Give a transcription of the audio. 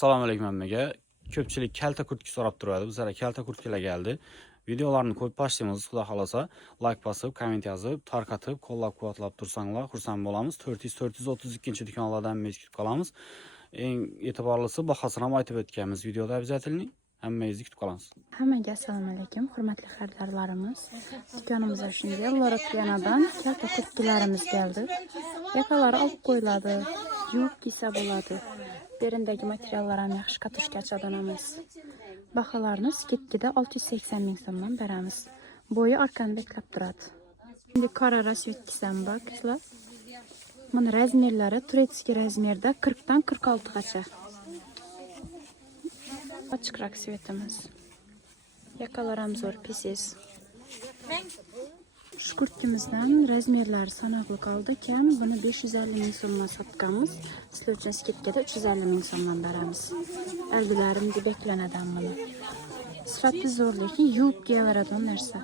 Assalomu alaykum hammaga. Ko'pchilik kalta kurtka so'rab turadi. Bizlarga kalta kurtkalar keldi. Videolarni ko'p başlaymiz, xudo xolasa. Like bosib, komment yozib, tarqatib, qo'llab-quvvatlab tursanglar, xursand bo'lamiz. 400-432-do'konlardan kutib qolamiz. Eng e'tiborlisi bahosini ham aytib o'tganmiz videoda обязательно. Hammangizni kutib qolamiz. Hammaga assalomu alaykum, hurmatli xaridorlarimiz. Do'konimizga shunday Lorapiyanadan kalta kurtkalarimiz keldi. Yakalari olib qo'yiladi, yuvib kiysa bo'ladi. Berindagi materiallar ham yaxshi katushkachadan emas. Baholarni skidkida 680 ming so'mdan beramiz. Bo'yi arkani beklab turadi. Endi qora rasvetkasi ham bor, qizlar. Mana razmerlari turetskiy razmerda 40 dan 46 gacha. Ochiqroq svetimiz. Yakalar ham zo'r, pisiz. Shu kurtkimizdan razmerlari sanoqli qoldi kam. Buni 550 ming so'mdan sotganmiz. Sizlar uchun skidkada 350 ming so'mdan beramiz. Algilarim deb beklanadi buni. Sifati zo'r, lekin yuvib kiyaveradigan narsa.